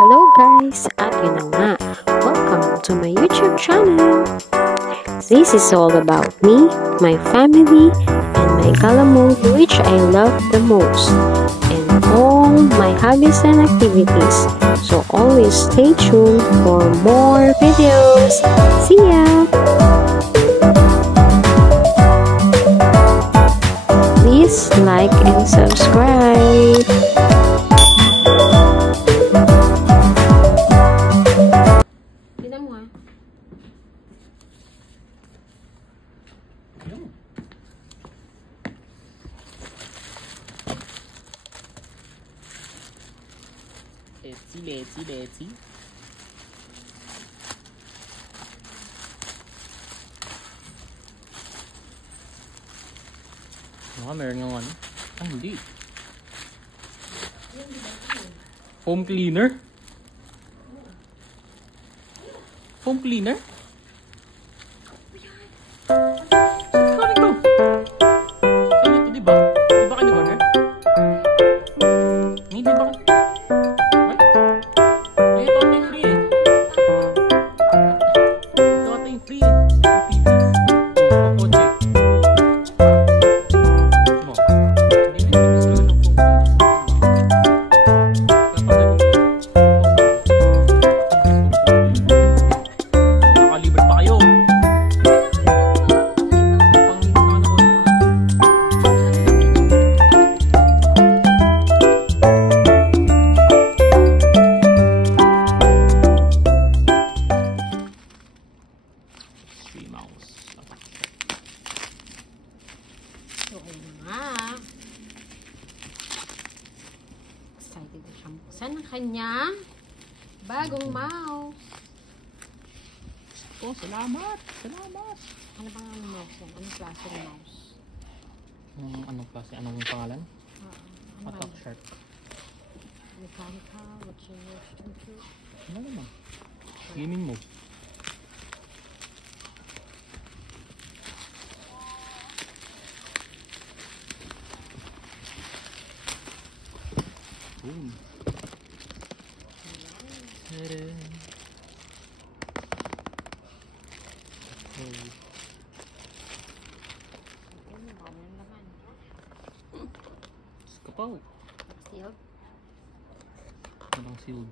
Hello guys! At yun na nga, welcome to my YouTube channel! This is all about me, my family, and my galamong which I love the most, and all my hobbies and activities. So always stay tuned for more videos! See ya! Please like and subscribe! Let's see. Meron yung ano? Ah, hindi. Home cleaner? Home cleaner? Saan ito? Saan ito, diba? Diba kayo nag-order? Hindi ba? Excited na siyang buksan ang kanyang bagong mouse. Oh, salamat! Ano bang ang mouse yan? Anong klase ng mouse? Anong klase? Anong pangalan? Ano Attack Shark. Mechanical, what's your to? Ano naman? Gaming mo. Boom. Kapaw. Sealed? Parang sealed.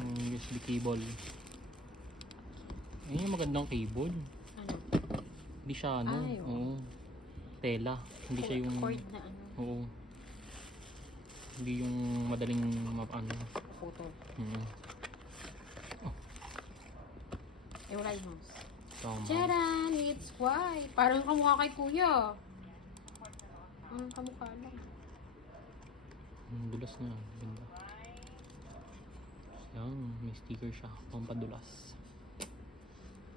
Ang USB cable. Ayun yung magandang cable. Ano? Hindi siya ano. Ay, oo. Tela. Hindi siya yung... cord na ano. Oo. Hindi yung madaling ano. Photo. Oh. Eh, wala yung mouse. Tama. Charan! It's white! Parang kamukha kay kuya. Kamukha lang. Dulas na. Ganda. Yan. May sticker siya. Pampadulas.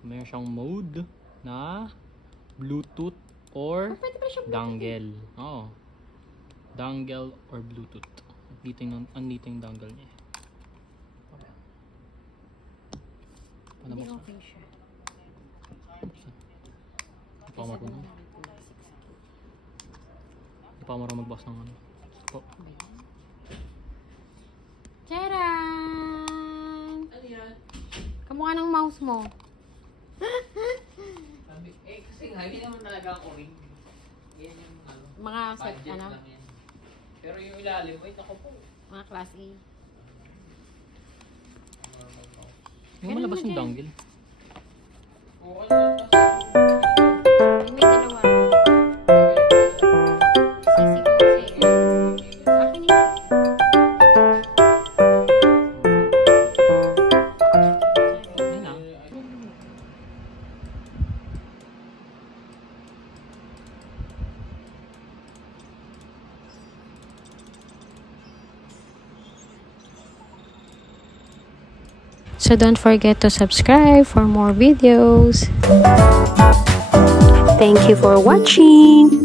Mayroon siyang mode na Bluetooth or dongle. Oo. Dongle or Bluetooth. Andito yung dongle niya. Hindi okay siya. Hindi pa marunong. Hindi pa marunong magbukas ng ano. Charan! Kamukha ng mouse mo. Kasi nga, hindi naman talaga ako ring. Yan yung ano, Mga set, budget ano? lang yan. Pero yung ilalim, wait ako po. Mga class A. Yung malabas yung dongle. Okay lang kasi. May dalawa. Sisi ko kasi. Akin yun. Ayun lang. So don't forget to subscribe for more videos. Thank you for watching.